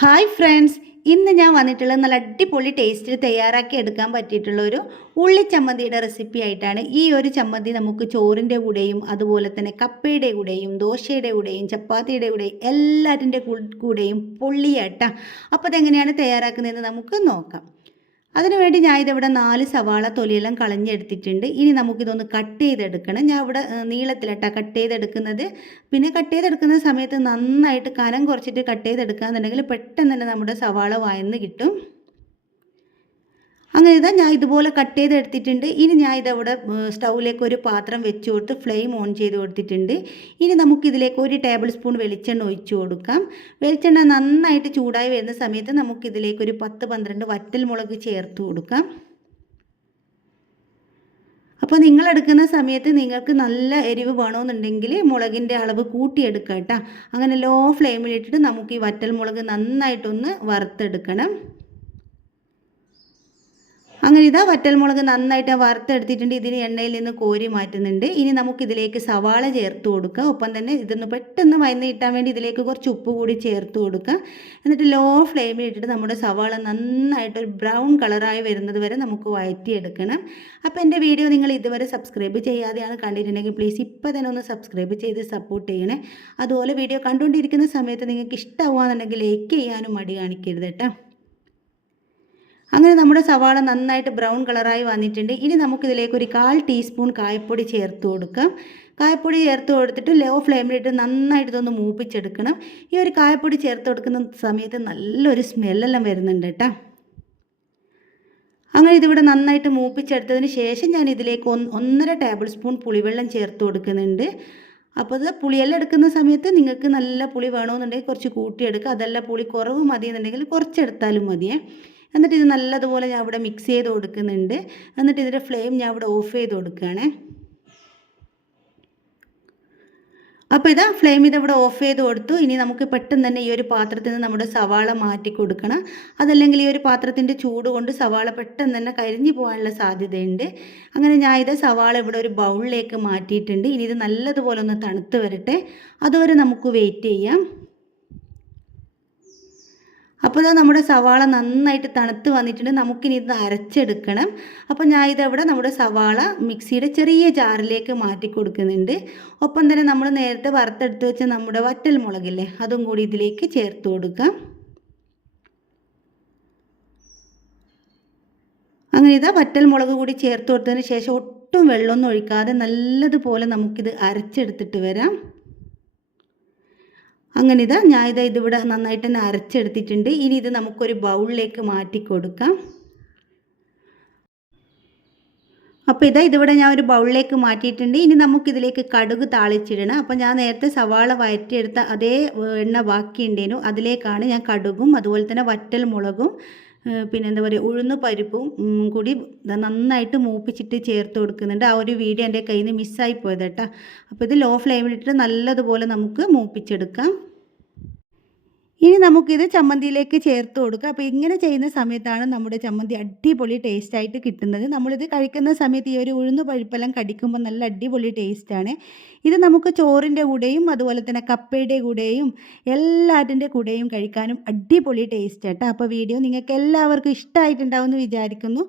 Hi friends. ഇന്ന് ഞാൻ വന്നിട്ടുള്ള നല്ല അടിപൊളി ടേസ്റ്റിൽ തയ്യാറാക്കി എടുക്കാൻ പറ്റിയിട്ടുള്ള ഒരു ഉള്ളി ചമ്മന്തിയുടെ റെസിപ്പി ആയിട്ടാണ്. ഈ ഒരു ചമ്മന്തി നമുക്ക് ചോറിന്റെ കൂടെയും അതുപോലെ തന്നെ കപ്പയുടെ കൂടെയും ദോശയുടെ കൂടെയും ചപ്പാത്തിയുടെ കൂടെയും എല്ലാറ്റിന്റെ കൂടെയും പൊള്ളിയാട്ട. അപ്പോൾ അതെങ്ങനെയാണ് തയ്യാറാക്കുന്നതെന്ന് നമുക്ക് നോക്കാം. അതിനുവേണ്ടി ഞാൻ ഇതിവിടെ നാല് സവാള തൊലിയെല്ലാം കളഞ്ഞെടുത്തിട്ടുണ്ട്. ഇനി നമുക്കിതൊന്ന് കട്ട് ചെയ്തെടുക്കണം. ഞാൻ ഇവിടെ നീളത്തിലട്ടാ കട്ട് ചെയ്തെടുക്കുന്നത്. പിന്നെ കട്ട് ചെയ്തെടുക്കുന്ന സമയത്ത് നന്നായിട്ട് കനം കുറച്ചിട്ട് കട്ട് ചെയ്തെടുക്കാന്നുണ്ടെങ്കിൽ പെട്ടെന്ന് തന്നെ നമ്മുടെ സവാള വായന്ന് കിട്ടും. അങ്ങനെ ഇതാ ഞാൻ ഇതുപോലെ കട്ട് ചെയ്ത് എടുത്തിട്ടുണ്ട്. ഇനി ഞാൻ ഇതവിടെ സ്റ്റൗവിലേക്ക് ഒരു പാത്രം വെച്ച് കൊടുത്ത് ഫ്ലെയിം ഓൺ ചെയ്ത് കൊടുത്തിട്ടുണ്ട്. ഇനി നമുക്കിതിലേക്ക് ഒരു ടേബിൾ സ്പൂൺ വെളിച്ചെണ്ണ ഒഴിച്ചു കൊടുക്കാം. വെളിച്ചെണ്ണ നന്നായിട്ട് ചൂടായി വരുന്ന സമയത്ത് നമുക്കിതിലേക്ക് ഒരു പത്ത് പന്ത്രണ്ട് വറ്റൽ മുളക് ചേർത്ത് കൊടുക്കാം. അപ്പോൾ നിങ്ങൾ എടുക്കുന്ന സമയത്ത് നിങ്ങൾക്ക് നല്ല എരിവ് വേണമെന്നുണ്ടെങ്കിൽ മുളകിന്റെ അളവ് കൂട്ടിയെടുക്കാം കേട്ടോ. അങ്ങനെ ലോ ഫ്ലെയിമിലിട്ടിട്ട് നമുക്ക് ഈ വറ്റൽ മുളക് നന്നായിട്ടൊന്ന് വറുത്തെടുക്കണം. അങ്ങനെ ഇതാ വറ്റൽമുളക് നന്നായിട്ട് വറുത്തെടുത്തിട്ടുണ്ട്. ഇതിന് എണ്ണയിൽ നിന്ന് കോരി മാറ്റുന്നുണ്ട്. ഇനി നമുക്ക് ഇതിലേക്ക് സവാള ചേർത്ത് കൊടുക്കുക ഒപ്പം തന്നെ ഇതൊന്ന് പെട്ടെന്ന് വയന്ന് കിട്ടാൻ വേണ്ടി ഇതിലേക്ക് കുറച്ച് ഉപ്പ് കൂടി ചേർത്ത് കൊടുക്കുക എന്നിട്ട് ലോ ഫ്ലെയിമിൽ ഇട്ടിട്ട് നമ്മുടെ സവാള നന്നായിട്ട് ഒരു ബ്രൗൺ കളറായി വരുന്നത് വരെ നമുക്ക് വഴറ്റിയെടുക്കണം അപ്പോൾ എന്റെ വീഡിയോ നിങ്ങൾ ഇതുവരെ സബ്സ്ക്രൈബ് ചെയ്യാതെയാണ് കണ്ടിട്ടുണ്ടെങ്കിൽ പ്ലീസ് ഇപ്പോൾ തന്നെ ഒന്ന് സബ്സ്ക്രൈബ് ചെയ്ത് സപ്പോർട്ട് ചെയ്യണേ. അതുപോലെ വീഡിയോ കണ്ടുകൊണ്ടിരിക്കുന്ന സമയത്ത് നിങ്ങൾക്ക് ഇഷ്ടമാവുകയാണെന്നുണ്ടെങ്കിൽ ലൈക്ക് ചെയ്യാനും മടി കാണിക്കരുത് കേട്ടോ. അങ്ങനെ നമ്മുടെ സവാള നന്നായിട്ട് ബ്രൗൺ കളറായി വന്നിട്ടുണ്ട്. ഇനി നമുക്കിതിലേക്ക് ഒരു കാൽ ടീസ്പൂൺ കായപ്പൊടി ചേർത്ത് കൊടുക്കാം. കായപ്പൊടി ചേർത്ത് കൊടുത്തിട്ട് ലോ ഫ്ലെയിമിലിട്ട് നന്നായിട്ട് ഇതൊന്ന് മൂപ്പിച്ചെടുക്കണം. ഈ ഒരു കായപ്പൊടി ചേർത്ത് കൊടുക്കുന്ന സമയത്ത് നല്ലൊരു സ്മെല്ലെല്ലാം വരുന്നുണ്ട് കേട്ടോ. അങ്ങനെ ഇതിവിടെ നന്നായിട്ട് മൂപ്പിച്ചെടുത്തതിന് ശേഷം ഞാൻ ഇതിലേക്ക് ഒന്നര ടേബിൾ സ്പൂൺ പുളിവെള്ളം ചേർത്ത് കൊടുക്കുന്നുണ്ട്. അപ്പോൾ അത് പുളിയെല്ലാം എടുക്കുന്ന സമയത്ത് നിങ്ങൾക്ക് നല്ല പുളി വേണമെന്നുണ്ടെങ്കിൽ കുറച്ച് കൂട്ടിയെടുക്കുക. അതല്ല പുളി കുറവ് മതി എന്നുണ്ടെങ്കിൽ കുറച്ചെടുത്താലും മതിയേ. എന്നിട്ട് ഇത് നല്ലതുപോലെ ഞാൻ ഇവിടെ മിക്സ് ചെയ്ത് കൊടുക്കുന്നുണ്ട്. എന്നിട്ട് ഇതിന്റെ ഫ്ലെയിം ഞാൻ ഇവിടെ ഓഫ് ചെയ്ത് കൊടുക്കുകയാണ്. അപ്പോൾ ഇതാ ഫ്ലെയിം ഇതിവിടെ ഓഫ് ചെയ്ത് കൊടുത്തു. ഇനി നമുക്ക് പെട്ടെന്ന് തന്നെ ഈ ഒരു പാത്രത്തിൽ നിന്ന് നമ്മുടെ സവാള മാറ്റി കൊടുക്കണം. അതല്ലെങ്കിൽ ഈ ഒരു പാത്രത്തിന്റെ ചൂട് കൊണ്ട് സവാള പെട്ടെന്ന് തന്നെ കരിഞ്ഞു പോകാനുള്ള സാധ്യതയുണ്ട്. അങ്ങനെ ഞാൻ ഇത് സവാള ഇവിടെ ഒരു ബൗളിലേക്ക് മാറ്റിയിട്ടുണ്ട്. ഇനി ഇത് നല്ലതുപോലെ ഒന്ന് തണുത്ത് വരട്ടെ. അതുവരെ നമുക്ക് വെയിറ്റ് ചെയ്യാം. അപ്പോൾ ഇതാ നമ്മുടെ സവാള നന്നായിട്ട് തണുത്ത് വന്നിട്ടുണ്ട്. നമുക്കിനി ഇത് അരച്ചെടുക്കണം. അപ്പോൾ ഞാൻ ഇതവിടെ നമ്മുടെ സവാള മിക്സിയുടെ ചെറിയ ജാറിലേക്ക് മാറ്റി കൊടുക്കുന്നുണ്ട്. ഒപ്പം തന്നെ നമ്മൾ നേരത്തെ വറുത്തെടുത്ത് വെച്ച നമ്മുടെ വറ്റൽ മുളകില്ലേ അതും കൂടി ഇതിലേക്ക് ചേർത്ത് കൊടുക്കാം. അങ്ങനെ ഇതാ വറ്റൽ മുളക് കൂടി ചേർത്ത് കൊടുത്തതിന് ശേഷം ഒട്ടും വെള്ളമൊന്നും ഒഴിക്കാതെ നല്ലതുപോലെ നമുക്കിത് അരച്ചെടുത്തിട്ട് വരാം. അങ്ങനെ ഇതാ ഞാൻ ഇതാ ഇതിവിടെ നന്നായിട്ട് തന്നെ അരച്ചെടുത്തിട്ടുണ്ട്. ഇനി ഇത് നമുക്കൊരു ബൗളിലേക്ക് മാറ്റി കൊടുക്കാം. അപ്പോൾ ഇതാ ഇതിവിടെ ഞാൻ ഒരു ബൗളിലേക്ക് മാറ്റിയിട്ടുണ്ട്. ഇനി നമുക്കിതിലേക്ക് കടുക് താളിച്ചിടണം. അപ്പോൾ ഞാൻ നേരത്തെ സവാള വയറ്റിയെടുത്ത അതേ എണ്ണ ബാക്കിയുണ്ടേനു. അതിലേക്കാണ് ഞാൻ കടുകും അതുപോലെ തന്നെ വറ്റൽ മുളകും പിന്നെ എന്താ പറയുക ഉഴുന്ന് പരിപ്പും കൂടി നന്നായിട്ട് മൂപ്പിച്ചിട്ട് ചേർത്ത് കൊടുക്കുന്നുണ്ട്. ആ ഒരു വീഡിയോ എന്റെ കയ്യിൽ നിന്ന് മിസ്സായി പോയത് കേട്ടോ അപ്പോൾ ഇത് ലോ ഫ്ലെയിമിലിട്ട് നല്ലതുപോലെ നമുക്ക് മൂപ്പിച്ചെടുക്കാം. ഇനി നമുക്കിത് ചമ്മന്തിയിലേക്ക് ചേർത്ത് കൊടുക്കുക. അപ്പോൾ ഇങ്ങനെ ചെയ്യുന്ന സമയത്താണ് നമ്മുടെ ചമ്മന്തി അടിപൊളി ടേസ്റ്റായിട്ട് കിട്ടുന്നത്. നമ്മളിത് കഴിക്കുന്ന സമയത്ത് ഈ ഒരു ഉഴുന്ന് പഴുപ്പെല്ലാം കടിക്കുമ്പോൾ നല്ല അടിപൊളി ടേസ്റ്റാണ് ഇത് നമുക്ക് ചോറിന്റെ കൂടെയും അതുപോലെ തന്നെ കപ്പയുടെ കൂടെയും എല്ലാറ്റിന്റെ കൂടെയും കഴിക്കാനും അടിപൊളി ടേസ്റ്റ് കേട്ടോ അപ്പോൾ വീഡിയോ നിങ്ങൾക്ക് എല്ലാവർക്കും ഇഷ്ടമായിട്ടുണ്ടാവും എന്ന് വിചാരിക്കുന്നു.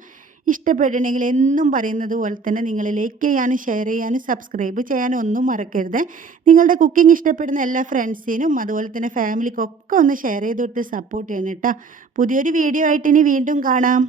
ഇഷ്ടപ്പെട്ടിട്ടുണ്ടെങ്കിൽ എന്നും പറയുന്നത് പോലെ തന്നെ നിങ്ങൾ ലൈക്ക് ചെയ്യാനും ഷെയർ ചെയ്യാനും സബ്സ്ക്രൈബ് ചെയ്യാനും ഒന്നും മറക്കരുത്. നിങ്ങളുടെ കുക്കിംഗ് ഇഷ്ടപ്പെടുന്ന എല്ലാ ഫ്രണ്ട്സിനും അതുപോലെ തന്നെ ഫാമിലിക്കൊക്കെ ഒന്ന് ഷെയർ ചെയ്ത് കൊടുത്ത് സപ്പോർട്ട് ചെയ്യണം കേട്ടോ. പുതിയൊരു വീഡിയോ ആയിട്ട് ഇനി വീണ്ടും കാണാം.